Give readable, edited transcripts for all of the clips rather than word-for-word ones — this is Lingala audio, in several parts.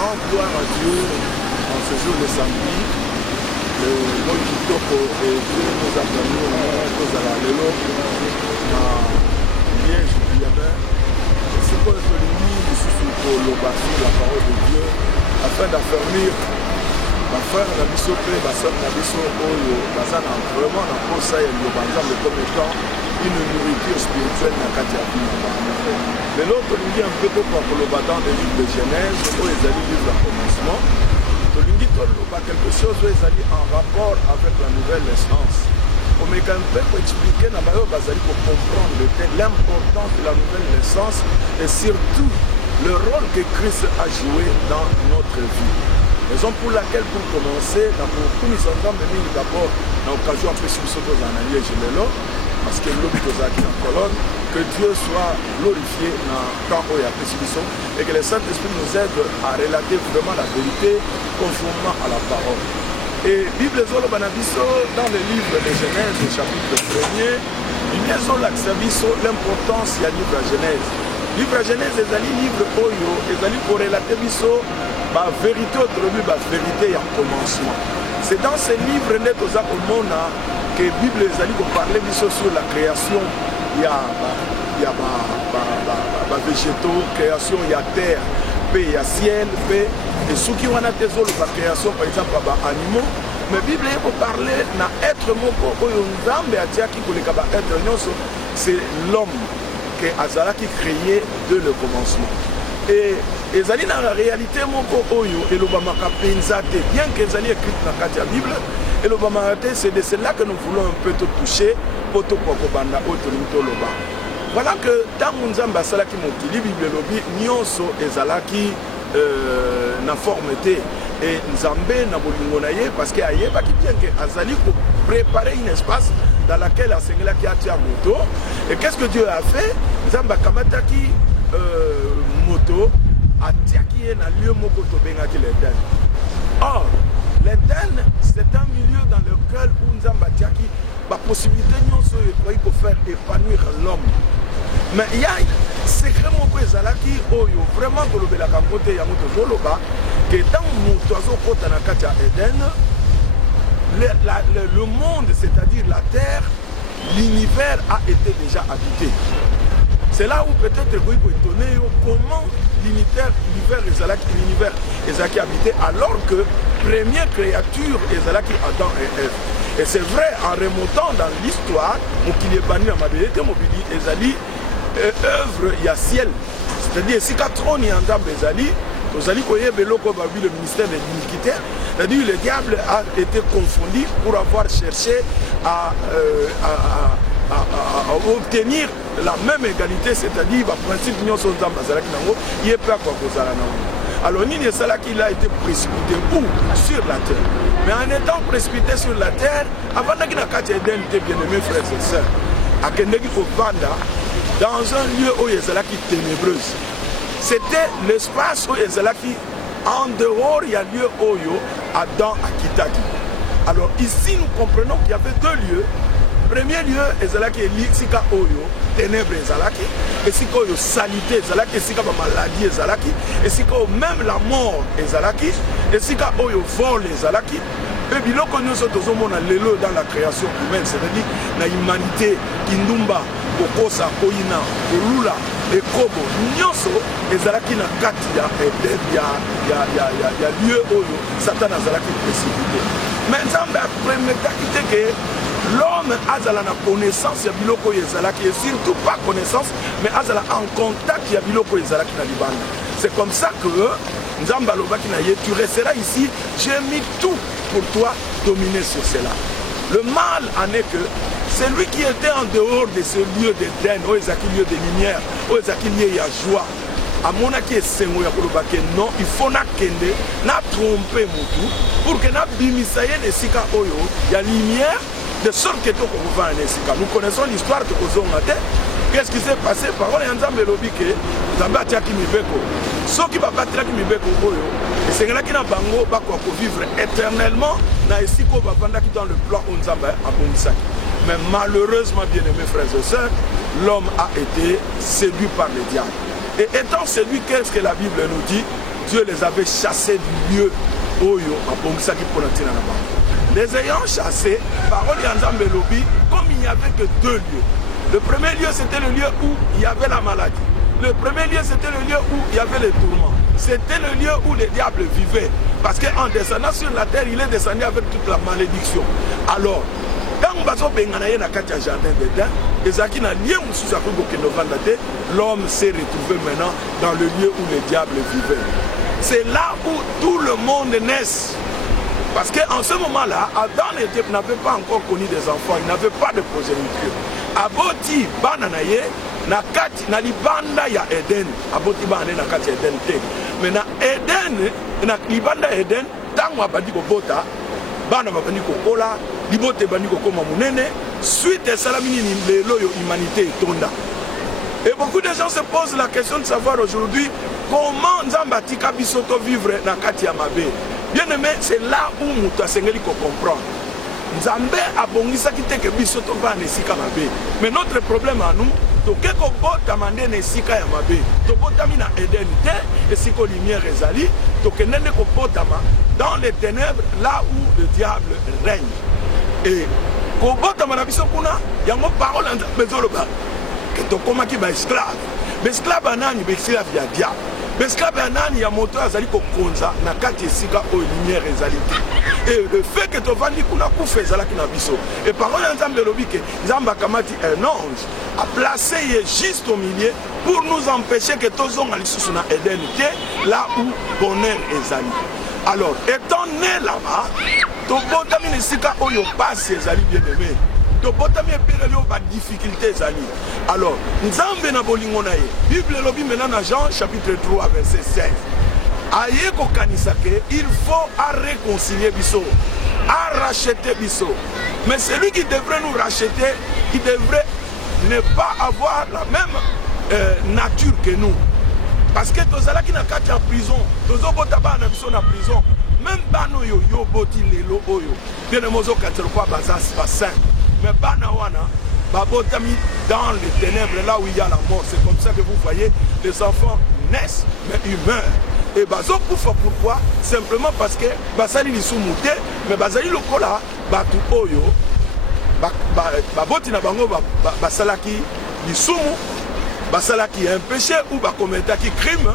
rend gloire à Dieu en ce jour de samedi. Moi, Kitoko et Dieu nous a permis au moins de aller à Liège, Guyana. C'est quoi le lit ici pour le bassin, la parole de Dieu, afin d'affermir ma frère Nabiso P, ma soeur Nabiso Oyo, Bazana, vraiment dans le conseil de Banzam comme étant une nourriture spirituelle dans Katia. Mais l'autre ligne un peu pour le battant des livres de Genèse, où ils allaient vivre le commencement. Tolingi Toloba quelque chose où ils allaient en rapport avec la nouvelle naissance. On met quand même pour expliquer pour comprendre l'importance de la nouvelle naissance et surtout le rôle que Christ a joué dans notre vie. Raison pour laquelle, pour commencer, nous sommes d'abord dans l'occasion de parce que l'homme est en colonne, que Dieu soit glorifié dans le temps où il y a précipitation et que le Saint-Esprit nous aide à relater vraiment la vérité conformément à la parole. Et Bible Zolo Banabiso, dans le livre de Genèse, au chapitre 1er, il y a l'importance du livre de Genèse. Le livre de Genèse, c'est un livre Oyo, c'est pour relater la vérité, autrement, la vérité et le commencement. C'est dans ce livre que la Bible parle sur la création. Il y a végétaux, création, il y a terre, il y a ciel, et ceux qui ont la création, par exemple, il animaux. Mais la Bible parle d'être c'est l'homme que Azala qui créé de le commencement. Et ezali dans la réalité moko oyo et l'obamaka penzate bien que ezali écrit dans la Bible et l'obamaka c'est de cela que nous voulons un peu te toucher pour te banda otolintoloba. Voilà que dans Nzamba salaki mokili Bible lobi nyonso ezalaki na formeté et Nzambe na bolingo na ye parce que ayeba ki bien que azali ko préparer un espace dans laquelle asengela ki atia moto et qu'est-ce que Dieu a fait Nzamba kamataki moto atiaki ye na lieu moko tobengaki l'Éden. Or, l'Éden, c'est un milieu dans lequel Nzamba atiaki la possibilité de faire épanouir l'homme. Mais il y a secret moko ezalaki oyo vraiment tolobelaka côté ya moto zoloba que dans moto azokota na kati ya Éden, le monde, c'est-à-dire la terre, l'univers a été déjà habité. C'est là où peut-être vous pouvez étonner comment l'univers est habité alors que première créature est Adam et Ève. Et c'est vrai, en remontant dans l'histoire, qu'il est banni à ma vérité, Ezali, œuvre, il y a ciel. C'est-à-dire, si 4 ans, il y a un dame Ezali, le ministère de l'iniquité, c'est-à-dire le diable a été confondu pour avoir cherché à obtenir la même égalité, c'est-à-dire le principe de l'union il est pas quoi que alors Nini Salaki il a été précipité où? Sur la terre. Mais en étant précipité sur la terre, avant qu'il n'a qu'à Eden, bien-aimés frères et sœurs, à Kendeki Banda, dans un lieu où il y a ténébreuse. C'était l'espace où il y a en dehors, il y a lieu Oyo, Adam Akitaki. Alors ici, nous comprenons qu'il y avait 2 lieux. Premier lieu, ezalaki sika oyo, ténèbres ezalaki, et sika oyo salité ezalaki, et sika maladie ezalaki, et sika même la mort ezalaki, et sika oyo vol ezalaki, et biloko nyonso tozomona lelo dans la création humaine, c'est-à-dire na humanité, kindumba, kokosa, koina, kolula, ekobo, nyonso ezalaki na kati ya lieu oyo, Satan azalaki précipité. Mais Nzambe après métakité que l'homme a la connaissance de biloko yezalaki et surtout pas connaissance mais a en contact de biloko yezalaki na libanda. C'est comme ça que Nzamba lobaki na ye tu resteras ici, j'ai mis tout pour toi dominer sur cela. Le mal en est que c'est lui qui était en dehors de ce lieu d'Éden, où ezaki lieu de lumière, où ezaki lieu de joie. À mon avis, non, il faut na kende, na tromper mutu pour que na bimisaye ne sika oyo, il y a lumière. De sorte que nous connaissons l'histoire de Kozongate. Qu'est-ce qui s'est passé? Parole en Nzambe lobike, Nzambe atiaki mibeko. Ceux qui va battre mibeko oyo, et c'est là qui n'a bango bako vivre éternellement na esiko bavanda qui dans le plan où Nzambe a bonisaki. Mais malheureusement, bien-aimés frères et sœurs, l'homme a été séduit par le diable. Et étant séduit, qu'est-ce que la Bible nous dit? Dieu les avait chassés du lieu Oyo, Abongisaki Ponatina Nabam. Les ayant chassés, parole Yanzambe Lobi, comme il n'y avait que deux lieux. Le premier lieu, c'était le lieu où il y avait la maladie. Le premier lieu, c'était le lieu où il y avait les tourments. C'était le lieu où les diables vivaient. Parce qu'en descendant sur la terre, il est descendu avec toute la malédiction. Alors, quand l'homme s'est retrouvé maintenant dans le lieu où les diables vivaient. C'est là où tout le monde naît. Parce qu'en ce moment-là, Adam et Dieu n'avaient pas encore connu des enfants, ils n'avaient pas de progéniture. Aboti bananaye, nakati na libanda ya Eden, aboti banane nakati Eden te. Mais na Eden, na libanda Eden, tango abandi ko bota, bana babandi ko kola, libote bandi ko koma munene, suite à salamini ni lelo yo humanité etonda. Et beaucoup de gens se posent la question de savoir aujourd'hui comment Nzambati Kabisoto vivre na kati ya mabe. Bien aimé, c'est là où Mouta Sengeli ko comprendre. Nzambe abongisa kiteke bisoto va nesika mabe. Mais notre problème à nous, toke ko bota mande nesika ya mabe. To bota mina Eden te, et si ko lumière ezali, toke nende ko bota ma dans les ténèbres là où le diable règne. Et ko bota mana biso kuna, yango parole Nzambe zoloba. Que to koma ki ba esclave. Ba esclave anani ba esclave ya diable. Esclave anani ya moto azali ko konza na kati esika o lumière ezali. Et le fait que tu vas dire qu'on a coupé ça là qui n'a biso. Et parole Nzambe lobi que Nzamba kamati un ange a placé juste au milieu pour nous empêcher que tous on allait sous na Eden là où bonheur ezali. Alors étant né là-bas, to botamine esika o yo passe ezali bien aimé. To botamine période ba difficulté ezali. Alors, Nzambe na bolingo na ye. Bible lobi maintenant dans Jean chapitre 3 verset 16. Aye ko kanisake, il faut à réconcilier biso, à racheter biso. Mais celui qui devrait nous racheter, il devrait ne pas avoir la même nature que nous. Parce que tozala ki na kati en prison, tozo botaba na biso na prison. Même bano yo yo boti lelo oyo. Bien mozo katelo kwa bazas bassin. Mais bana wana babotami dans les ténèbres là où il y a la mort. C'est comme ça que vous voyez les enfants naissent mais ils meurent. Et bazo kufa pourquoi? Simplement parce que basali li sumuté mais bazali lokola batu oyo baboti na bango basalaki li sumu basalaki un péché ou bakometaki crime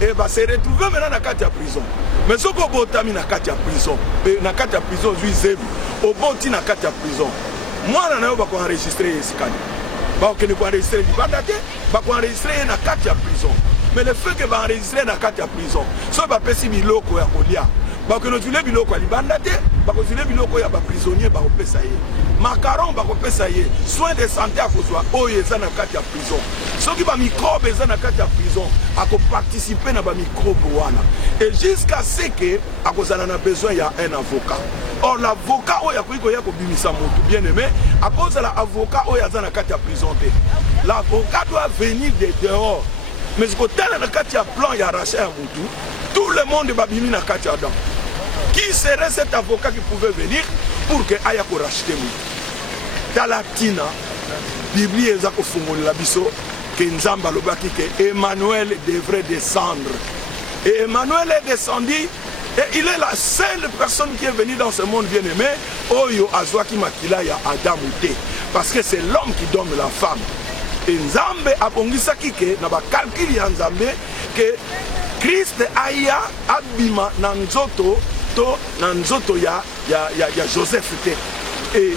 et se retrouver maintenant na kati ya prison. Mais ce qu'on botami na kati ya prison et na kati ya prison zuizebi oboti na kati ya prison. Moi na yo bako enregistrer esikani. Bako ne ko enregistrer libanda te, bako enregistrer na kati ya prison. Mais le fait que va enregistrer dans la carte de prison, ça va passer biloko ya kolia. Ba que nous tulé biloko ya libanda te, ba ko tulé biloko ya ba prisonnier ba ko pesa ye. Macaron ba ko pesa ye. Soins de santé a ko soit oye za na carte de prison. Ceux qui ba microbe za na carte de prison, a ko participer na ba microbe wana. Et jusqu'à ce que a ko za na besoin il y a un avocat. Or l'avocat oya ko ya ko bimisa motu bien aimé, à cause de l'avocat oya za na carte de prison te. L'avocat doit venir de dehors. Mais ce côté là, quand il y a plan, il y a arraché un moutou, tout le monde va bimi na kati adam. Qui serait cet avocat qui pouvait venir pour que aille pour racheter moutou? Dans la tina, Bible est au fond de la biso, que Nzamba lobaki que Emmanuel devrait descendre. Et Emmanuel est descendu, et il est la seule personne qui est venue dans ce monde bien aimé. Oyo azwaki makila ya Adam te, parce que c'est l'homme qui donne la femme. Et Nzambe abongisaki ke na ba calcul ya Nzambe que Christ aya abima na nzoto to na nzoto ya Joseph te. Et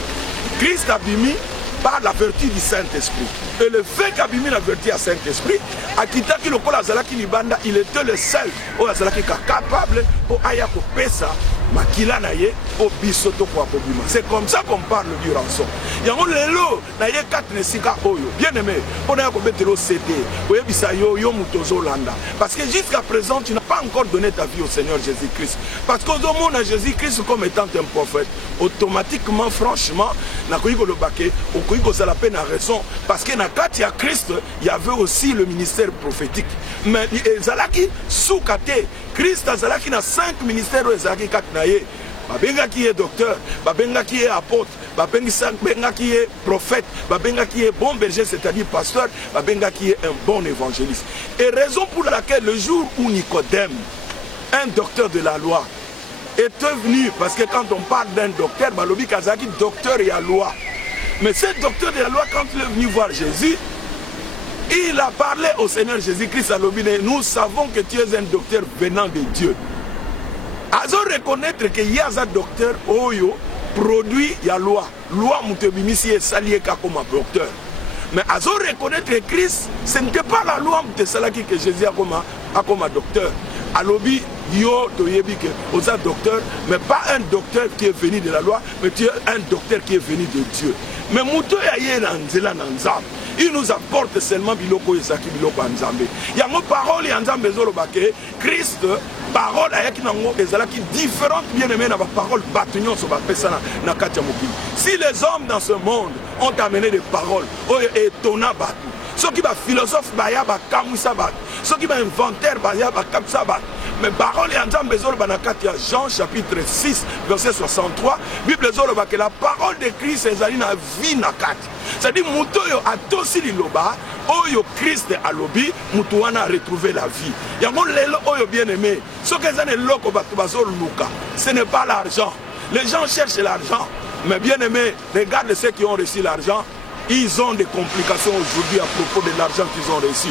Christ abimi par la vertu du Saint-Esprit. Et le fait qu'abimi la vertu du Saint-Esprit, akitaki lokola azalaki libanda, il était le seul o azalaki capable pour aya ko pesa makila na ye o bisoto kwa kobima. C'est comme ça qu'on parle du rançon. Yango lelo na ye quatre nesika oyo. Bien aimé, on a ko betelo CD. Oye bisa yo yo mutozo landa. Parce que jusqu'à présent tu n'as pas encore donné ta vie au Seigneur Jésus-Christ. Parce qu'au monde à Jésus-Christ comme étant un prophète, automatiquement franchement na koyi ko lobake, o koyi ko sala peine à raison parce que na kati ya Christ, il y avait aussi le ministère prophétique. Mais ezalaki soukate Christ azalaki na 5 ministères ezalaki kat na ye. Babenga qui est docteur, babenga qui est apôtre, babenga qui est prophète, babenga qui est bon berger, c'est-à-dire pasteur, babenga qui est un bon évangéliste. Et raison pour laquelle le jour où Nicodème un docteur de la loi était venu, parce que quand on parle d'un docteur, Balobi Kazaki, docteur et à loi. Mais ce docteur de la loi, quand il est venu voir Jésus, il a parlé au Seigneur Jésus-Christ à l'obine. Nous savons que tu es un docteur venant de Dieu. Azo reconnaître qu'il y a un docteur Oyo produit la loi. Loi Moutebimisi est salié comme un docteur. Mais Azo reconnaître que Christ, ce n'était pas la loi Moutessalaki que Jésus a comme un docteur. Alobi, yo, toyebi que vous êtes docteur, mais pas un docteur qui est venu de la loi, mais tu es un docteur qui est venu de Dieu. Mais Mouto Yaye Nanzela Nanzam. Il nous apporte seulement biloko ezaki biloko anzambe. Yango parole anzambe zolobake Christ parole ayaki nango ezalaki différente bien aimé na ba parole batunyon so ba pesana na katia mokili. Si les hommes dans ce monde ont amené des paroles étonnant batu, ceux qui ba philosophe baya ba kamwisa batu, ceux qui ba inventeur baya ba kapsa batu. Mais parole anzambe zolobana katia Jean chapitre 6 verset 63, Bible zolobake la parole de Christ ezali na vie na kati. C'est-à-dire, Moutoyo a tosi liloba, Oyo Christ alobi, Moutouana a retrouvé la vie. Yango lelo Oyo bien aimé. Ce que c'est loko batubazo luka, ce n'est pas l'argent. Les gens cherchent l'argent, mais bien aimé, regarde ceux qui ont reçu l'argent, ils ont des complications aujourd'hui à propos de l'argent qu'ils ont reçu.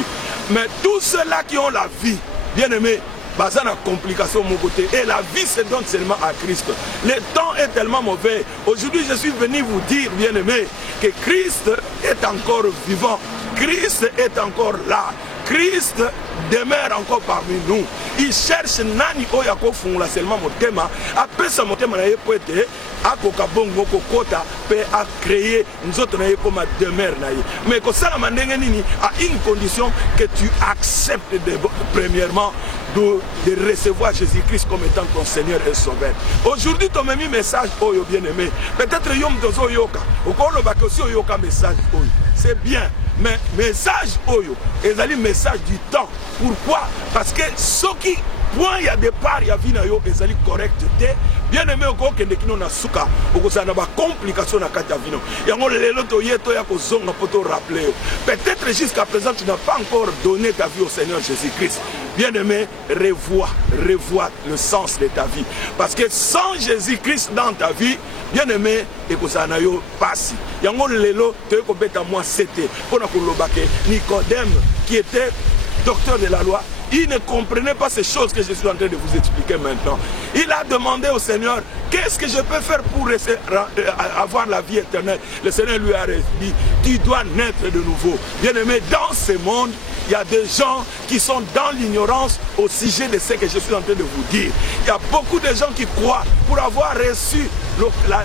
Mais tous ceux-là qui ont la vie, bien aimé, basé la complication de mon côté. Et la vie se donne seulement à Christ. Le temps est tellement mauvais. Aujourd'hui, je suis venu vous dire, bien aimé, que Christ est encore vivant. Christ est encore là. Christ demeure encore parmi nous. Il cherche nani oyako fungula seulement motema. Après ça motema na yepwete akoka bongo kokota pe a créer nous autres na comme demeure na ye. Mais ko sala mandenge nini à une condition que tu acceptes premièrement de recevoir Jésus-Christ comme étant ton Seigneur et Sauveur. Aujourd'hui, tu as mis message oyo bien aimé. Peut-être yom dozo yoka. Okolo bakosi yoka message oyo. C'est bien. Mais message oyo, ezali message du temps. Pourquoi? Parce que ce qui point il y a départ, il y a vie na yo ezali correct. Bien aimé oko kende kino na suka, oko sana ba complication na kata vino. Yango lelo to yeto ya ko zonga poto rappeler. Peut-être jusqu'à présent tu n'as pas encore donné ta vie au Seigneur Jésus-Christ. Bien aimé, revois le sens de ta vie. Parce que sans Jésus-Christ dans ta vie, bien aimé, ekosana yo passi. Yango lelo to ko beta moi c'était pour na ko lobake Nicodème qui était docteur de la loi. Il ne comprenait pas ces choses que je suis en train de vous expliquer maintenant. Il a demandé au Seigneur, qu'est-ce que je peux faire pour avoir la vie éternelle? Le Seigneur lui a dit, tu dois naître de nouveau. Bien aimé, dans ce monde, il y a des gens qui sont dans l'ignorance au sujet de ce que je suis en train de vous dire. Il y a beaucoup de gens qui croient, pour avoir reçu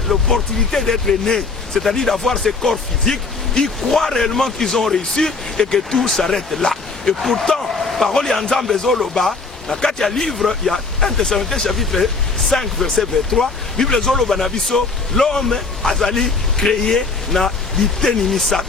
l'opportunité d'être né, c'est-à-dire d'avoir ce corps physique, ils croient réellement qu'ils ont réussi et que tout s'arrête là. Et pourtant, parole Yanzambe Zoloba, dans le livre, il y a 1 Thessaloniciens chapitre 5, verset 23, Bible Zoloba Nabiso, l'homme azali créé na l'itenisat.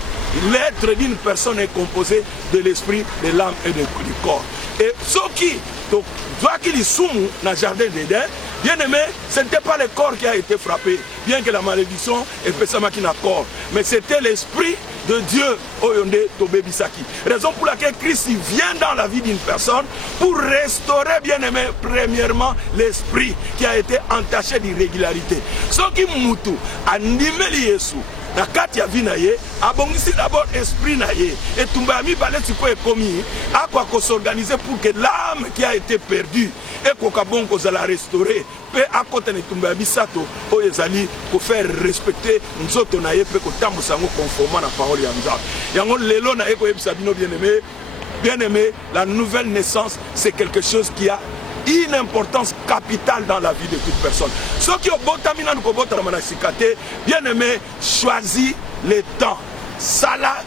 L'être d'une personne est composé de l'esprit, de l'âme et du corps. Et ce qui, toi qui les soumou dans le jardin d'Éden, bien aimé, ce n'était pas le corps qui a été frappé, bien que la malédiction est pesama qui n'a corps, mais c'était l'esprit de Dieu, Oyonde Tobebisaki. Raison pour laquelle Christ vient dans la vie d'une personne pour restaurer, bien aimé, premièrement, l'esprit qui a été entaché d'irrégularité. Ce qui moutou, animeli Yesu, na kati ya vie na ye, abongisi d'abord esprit na ye, et tumba mi balé siko e komi, a quoi qu'on s'organiser pour que l'âme qui a été perdue, et qu'on kabon qu'on la restaurer, pe à côté de tumba bisato, o ezali, pour faire respecter nzoto na ye, pe ko tambo sango conformant la parole yanza. Yango lelo na ye ko ebisabino bien aimé, la nouvelle naissance, c'est quelque chose qui a une importance capitale dans la vie de toute personne. Ceux qui ont botamina nous bien aimé, choisis le temps. Sala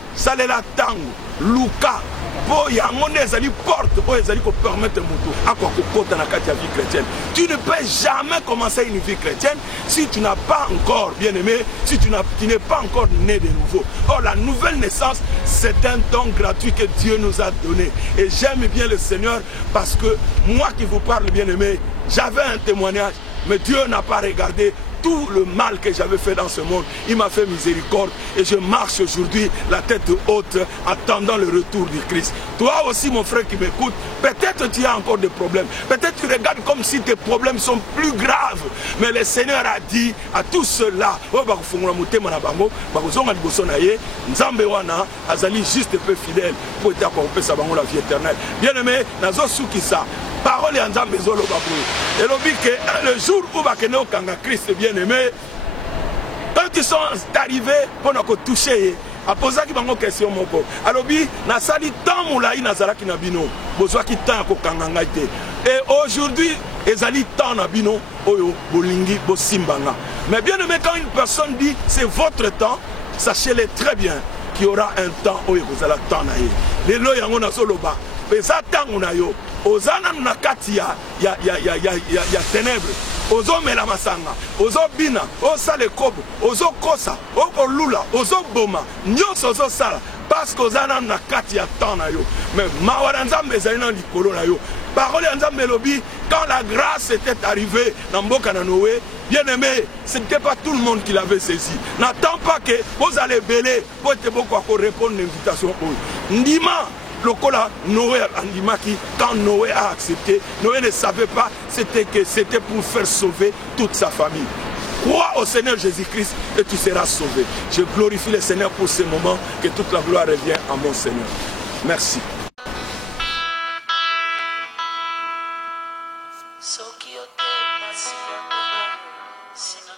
la tango, Luka, boya, mon ezali porte, boya ezali ko permettre mutu, akwa kokota na kati ya vie chrétienne. Tu ne peux jamais commencer une vie chrétienne si tu n'as pas encore, bien aimé, si tu n'es pas encore né de nouveau. Or, la nouvelle naissance, c'est un don gratuit que Dieu nous a donné. Et j'aime bien le Seigneur parce que moi qui vous parle, bien aimé, j'avais un témoignage, mais Dieu n'a pas regardé tout le mal que j'avais fait dans ce monde. Il m'a fait miséricorde et je marche aujourd'hui la tête haute attendant le retour du Christ. Toi aussi mon frère qui m'écoute, peut-être tu as encore des problèmes. Peut-être tu regardes comme si tes problèmes sont plus graves. Mais le Seigneur a dit à tous ceux-là, Nzambe wana azali juste peu fidèle pour être accompli sa bango la vie éternelle. Bien-aimé, nazo soukisa parole ya Nzambe zoloba boye. Elobi que le jour où bakene okanga Christ bien-aimé, quand ils sont arrivés pour nous toucher, a posé bango question moko. Alobi na sali tant moulai nazalaki na bino, bozwa ki tant ko kanganga te. Et aujourd'hui, ezali tant na bino oyo bolingi bosimbanga. Mais bien-aimé, quand une personne dit c'est votre temps, sachez-le très bien qu'il y aura un temps où vous allez attendre. Les lois yango na soloba, mais attendre na yo. Ozana na kati ya ténèbres. Ozo mela masanga, ozo bina, oza le kobo, ozo kosa, oko lula, ozo boma, nyonso ozo sala. Parce que ozana na kati ya temps na yo. Mais mawara nzambe ezali na likolo na yo. Parole ya nzambe lobi, quand la grâce était arrivée dans mboka na Noé, bien-aimé, ce n'était pas tout le monde qui l'avait saisi. N'attends pas que vous allez bêler pour être beaucoup à répondre à l'invitation. Ndima, lokola Noé andimaki, quand Noé a accepté, Noé ne savait pas que c'était pour faire sauver toute sa famille. Crois au Seigneur Jésus-Christ et tu seras sauvé. Je glorifie le Seigneur pour ce moment, que toute la gloire revient à mon Seigneur. Merci. Soki ote pasi ya kobano, sina